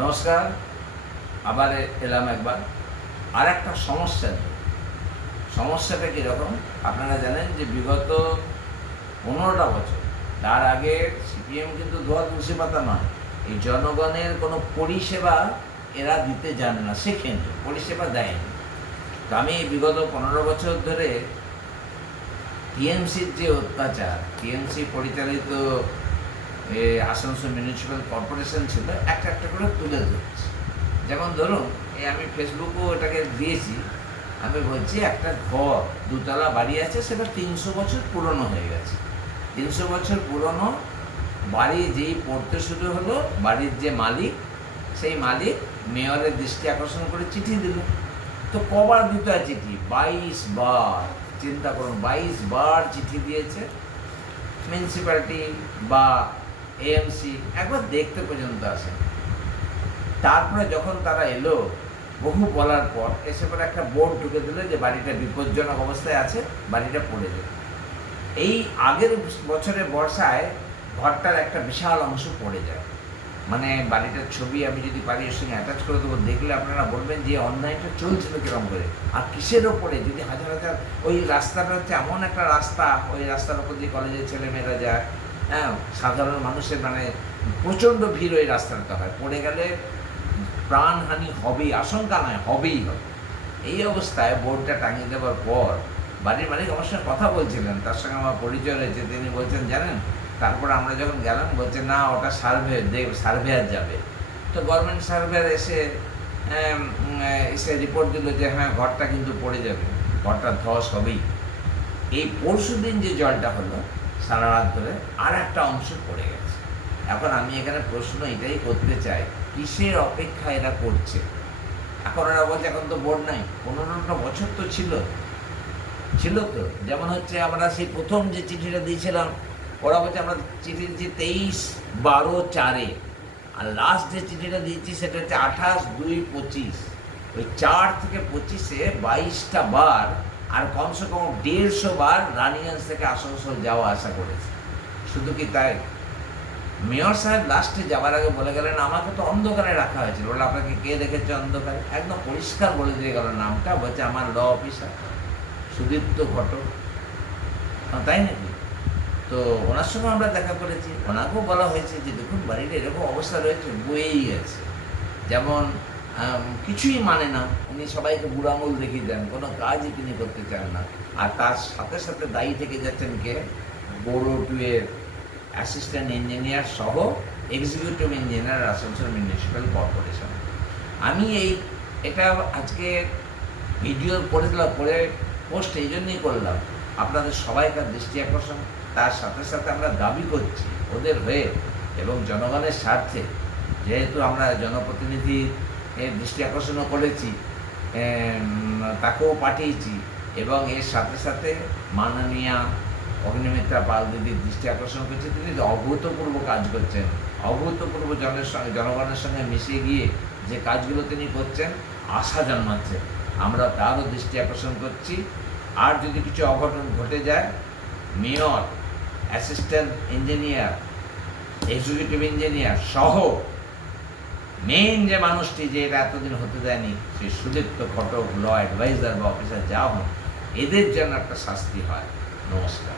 নমস্কার। আবার এলাম একবার আর একটা সমস্যা নিয়ে। সমস্যাটা কীরকম আপনারা জানেন যে বিগত 15টা বছর, তার আগে সিপিএম কিন্তু ধোয়া তুলসী পাতা নয়। এই জনগণের কোনো পরিষেবা এরা দিতে জানে না, শেখেনি, পরিষেবা দেয়নি। তো আমি বিগত 15 বছর ধরে টিএমসির যে অত্যাচার, টিএমসি পরিচালিত আসানসোল মিউনিসিপ্যাল কর্পোরেশন ছিল, একটা একটা করে তুলে ধরছি। যেমন ধরুন, আমি ফেসবুকেও এটাকে দিয়েছি। আমি বলছি একটা ঘর, দুতলা বাড়ি আছে, সেটা 300 বছর পুরনো হয়ে গেছে। 300 বছর পুরনো বাড়ি যেই পড়তে শুরু হলো, বাড়ির যে মালিক, সেই মালিক মেয়রের দৃষ্টি আকর্ষণ করে চিঠি দিল। তো কবার দিতে হয় চিঠি? 22 বার। চিন্তা করুন, 22 বার চিঠি দিয়েছে মিউনিসিপ্যালিটি বা এএমসি, একবার দেখতে পর্যন্ত আসে। তারপরে যখন তারা এলো, বহু বলার পর এসে পরে একটা বোর্ড ঢুকে দিল যে বাড়িটা বিপজ্জনক অবস্থায় আছে, বাড়িটা পড়ে যাবে। এই আগের বছরে বর্ষায় ঘরটার একটা বিশাল অংশ পড়ে যায়। মানে বাড়িটার ছবি আমি যদি পারি এর সঙ্গে অ্যাটাচ করে দেবো, দেখলে আপনারা বলবেন যে অন্যায়টা চলছিল কিরম করে, আর কিসের ওপরে। যদি হাজার হাজার, ওই রাস্তাটা হচ্ছে এমন একটা রাস্তা, ওই রাস্তার ওপর দিয়ে কলেজের ছেলেমেয়েরা যায়, হ্যাঁ, সাধারণ মানুষের মানে প্রচণ্ড ভিড় ওই রাস্তাটা হয়। পড়ে গেলে প্রাণহানি হবেই, আশঙ্কা নয়, হবেই হবে। এই অবস্থায় বোর্ডটা টাঙিয়ে দেওয়ার পর বাড়ির মালিক আমার সঙ্গে কথা বলছিলেন, তার সঙ্গে আমার পরিচয় রয়েছে। তিনি বলছেন, জানেন, তারপর আমরা যখন গেলাম, বলছে না, ওটা সার্ভেয়ার যাবে। তো গভর্নমেন্ট সার্ভেয়ার এসে রিপোর্ট দিল যে হ্যাঁ, ঘরটা কিন্তু পড়ে যাবে, ঘরটা ধস হবেই। এই পরশু দিন যে জলটা হলো, সারা রাত ধরে আর একটা অংশ পড়ে গেছে। এখন আমি এখানে প্রশ্ন এটাই করতে চাই, কিসের অপেক্ষা এরা করছে? এখন এরা বলছে এখন তো বোর্ড নাই। 15টা বছর তো ছিল তো। যেমন হচ্ছে আমরা সেই প্রথম যে চিঠিটা দিয়েছিলাম, ওরা বলছে আমরা চিঠি দিচ্ছি 23/12/4, আর লাস্ট যে চিঠিটা দিয়েছি সেটা হচ্ছে 28/2/25। ওই 4 থেকে 25-এ 22টা বার, আর কমসে কম 150 বার রানিগঞ্জ থেকে আসানসোল যাওয়া আসা করেছে। শুধু কি তাই, মেয়র সাহেব লাস্টে যাওয়ার আগে বলে গেলেন, আমাকে তো অন্ধকারে রাখা হয়েছিল। বলে, আপনাকে কে দেখেছে অন্ধকারে? একদম পরিষ্কার বলে দিয়ে গেল নামটা, বলছে আমার ল অফিসার সুদীপ্ত ঘটক। তাই নাকি? তো ওনার সঙ্গে আমরা দেখা করেছি, ওনাকেও বলা হয়েছে যে দেখুন, বাড়িটা এরকম অবস্থা রয়েছে, বয়েই গেছে। যেমন কিছুই মানে না, উনি সবাইকে বুড়ো আঙুল দেখিয়ে দেন, কোনো কাজই তিনি করতে চান না। আর তার সাথে সাথে দায়ী থেকে যাচ্ছেন কে? বোর্ড 2-এর অ্যাসিস্ট্যান্ট ইঞ্জিনিয়ার সহ executive engineer Asansol municipal corporation. আমি এটা আজকে ভিডিও পরে পোস্ট এই জন্যই করলাম, আপনাদের সবাইকার দৃষ্টি আকর্ষণ। তার সাথে সাথে আমরা দাবি করছি ওদের হয়ে এবং জনগণের স্বার্থে, যেহেতু আমরা জনপ্রতিনিধি দৃষ্টি আকর্ষণও করেছি, তাকেও পাঠিয়েছি, এবং এর সাথে সাথে মাননীয়া অগ্নিমিত্রা পাল দিদির দৃষ্টি আকর্ষণ করছে। তিনি অভূতপূর্ব কাজ করছেন, অভূতপূর্ব জনগণের সঙ্গে মিশে গিয়ে যে কাজগুলো তিনি করছেন, আশা জন্মাচ্ছে। আমরা তারও দৃষ্টি আকর্ষণ করছি। আর যদি কিছু অঘটন ঘটে যায়, mayor, assistant engineer, executive engineer সহ মেইন যে মানুষটি যে এটা এতদিন হতে দেয়নি, সেই সুদীপ্ত ঘটক, ল অ্যাডভাইজার বা অফিসার যা হন, এদের যেন একটা শাস্তি হয়। নমস্কার।